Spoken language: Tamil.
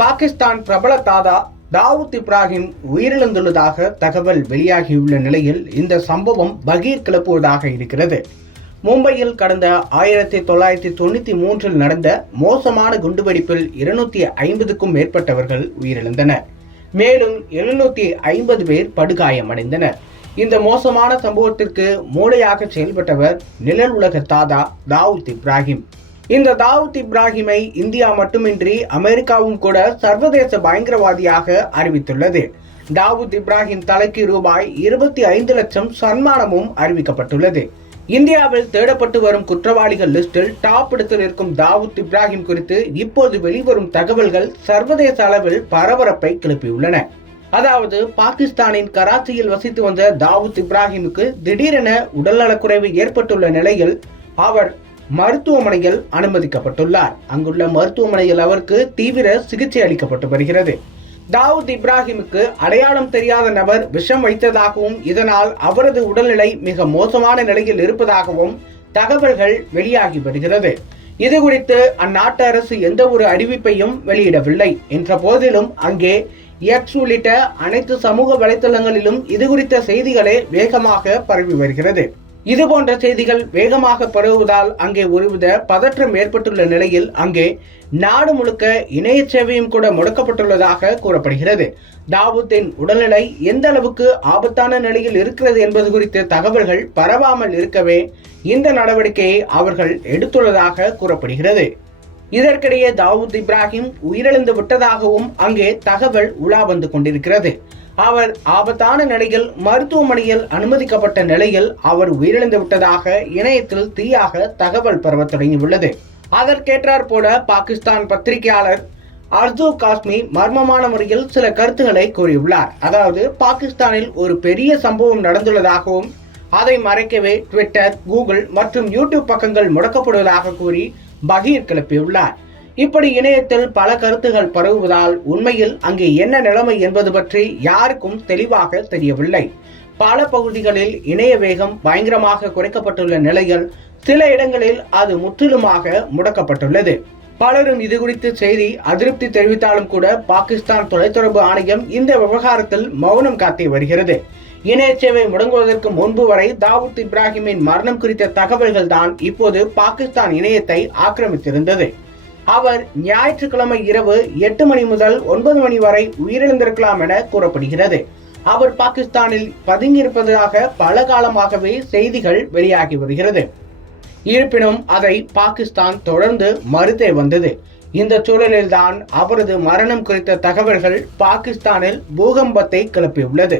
பாகிஸ்தான் பிரபல தாதா தாவூத் இப்ராஹிம் உயிரிழந்துள்ளதாக தகவல் வெளியாகியுள்ள நிலையில் இந்த சம்பவம் பகீர் கிளப்புவதாக இருக்கிறது. மும்பையில் கடந்த ஆயிரத்தி தொள்ளாயிரத்தி தொண்ணூற்றி மூன்றில் நடந்த மோசமான குண்டுவெடிப்பில் இருநூத்தி ஐம்பதுக்கும் மேற்பட்டவர்கள் உயிரிழந்தனர். மேலும் எழுநூத்தி ஐம்பது பேர் படுகாயமடைந்தனர். இந்த மோசமான சம்பவத்திற்கு மூளையாக செயல்பட்டவர் நிழல் உலக தாதா தாவூத் இப்ராஹிம். இந்த தாவூத் இப்ராஹிமை இந்தியா மட்டுமின்றி அமெரிக்காவும் கூட சர்வதேச பயங்கரவாதியாக அறிவித்துள்ளது. தாவூத் இப்ராஹிம் தலைக்கு ரூபாய் இருபத்தி ஐந்து லட்சம் சன்மானமும் அறிவிக்கப்பட்டுள்ளது. இந்தியாவில் தேடப்பட்டு வரும் குற்றவாளிகள் லிஸ்டில் டாப் இடத்தில் இருக்கும் தாவூத் இப்ராஹிம் குறித்து இப்போது வெளிவரும் தகவல்கள் சர்வதேச அளவில் பரபரப்பை கிளப்பியுள்ளன. அதாவது பாகிஸ்தானின் கராச்சியில் வசித்து வந்த தாவூத் இப்ராஹிமுக்கு திடீரென உடல்நலக்குறைவு ஏற்பட்டுள்ள நிலையில் அவர் மருத்துவமனையில் அனுமதிக்கப்பட்டுள்ளார். அங்குள்ள மருத்துவமனையில் அவருக்கு தீவிர சிகிச்சை அளிக்கப்பட்டு வருகிறது. தாவூத் இப்ராஹிமுக்கு அடையாளம் தெரியாத நபர் விஷம் வைத்ததாகவும் இதனால் அவரது உடல்நிலை மிக மோசமான நிலையில் இருப்பதாகவும் தகவல்கள் வெளியாகி வருகிறது. இது குறித்து அந்நாட்டு அரசு எந்த ஒரு அறிவிப்பையும் வெளியிடவில்லை. என்ற போதிலும் அங்கே எக்ஸ் உள்ளிட்ட அனைத்து சமூக வலைத்தளங்களிலும் இது குறித்த செய்திகளே வேகமாக பரவி வருகிறது. இது போன்ற செய்திகள் வேகமாக பரவுவதால் அங்கே ஒருவித பதற்றம் ஏற்பட்டுள்ள நிலையில் அங்கே நாடு முழுக்க இணைய சேவையும் கூட முடக்கப்பட்டுள்ளதாக கூறப்படுகிறது. தாவூத்தின் உடல்நிலை எந்த அளவுக்கு ஆபத்தான நிலையில் இருக்கிறது என்பது குறித்த தகவல்கள் பரவாமல் இருக்கவே இந்த நடவடிக்கையை அவர்கள் எடுத்துள்ளதாக கூறப்படுகிறது. இதற்கிடையே தாவூத் இப்ராஹிம் உயிரிழந்து விட்டதாகவும் அங்கே தகவல் உலா வந்து கொண்டிருக்கிறது. அவர் ஆபத்தான நிலையில் மருத்துவமனையில் அனுமதிக்கப்பட்ட நிலையில் அவர் உயிரிழந்து விட்டதாக இணையத்தில் தீயாக தகவல் பரவ தொடங்கியுள்ளது. அதற்கேற்றாற் போல பாகிஸ்தான் பத்திரிகையாளர் அர்து காஷ்மி மர்மமான முறையில் சில கருத்துக்களை கூறியுள்ளார். அதாவது பாகிஸ்தானில் ஒரு பெரிய சம்பவம் நடந்துள்ளதாகவும் அதை மறைக்கவே ட்விட்டர் கூகுள் மற்றும் யூடியூப் பக்கங்கள் முடக்கப்படுவதாக கூறி பகீர் கிளப்பியுள்ளார். இப்படி இணையத்தில் பல கருத்துகள் பரவுவதால் உண்மையில் அங்கே என்ன நிலைமை என்பது பற்றி யாருக்கும் தெளிவாக தெரியவில்லை. பல பகுதிகளில் இணைய வேகம் பயங்கரமாக குறைக்கப்பட்டுள்ள நிலையில் சில இடங்களில் அது முற்றிலுமாக முடக்கப்பட்டுள்ளது. பலரும் இது குறித்து செய்தி அதிருப்தி தெரிவித்தாலும் கூட பாகிஸ்தான் தொலைத்தொடர்பு ஆணையம் இந்த விவகாரத்தில் மௌனம் காட்டி வருகிறது. இணைய சேவை முடங்குவதற்கு முன்பு வரை தாவூத் இப்ராஹிமின் மரணம் குறித்த தகவல்கள் தான் இப்போது பாகிஸ்தான் இணையத்தை ஆக்கிரமித்திருந்தது. அவர் ஞாயிற்றுக்கிழமை இரவு எட்டு மணி முதல் ஒன்பது மணி வரை உயிரிழந்திருக்கலாம் என கூறப்படுகிறது. அவர் பாகிஸ்தானில் பதுங்கியிருப்பதாக பல காலமாகவே செய்திகள் வெளியாகி வருகிறது. இருப்பினும் அதை பாகிஸ்தான் தொடர்ந்து மறுத்தே வந்தது. இந்த சூழலில்தான் அவரது மரணம் குறித்த தகவல்கள் பாகிஸ்தானில் பூகம்பத்தை கிளப்பியுள்ளது.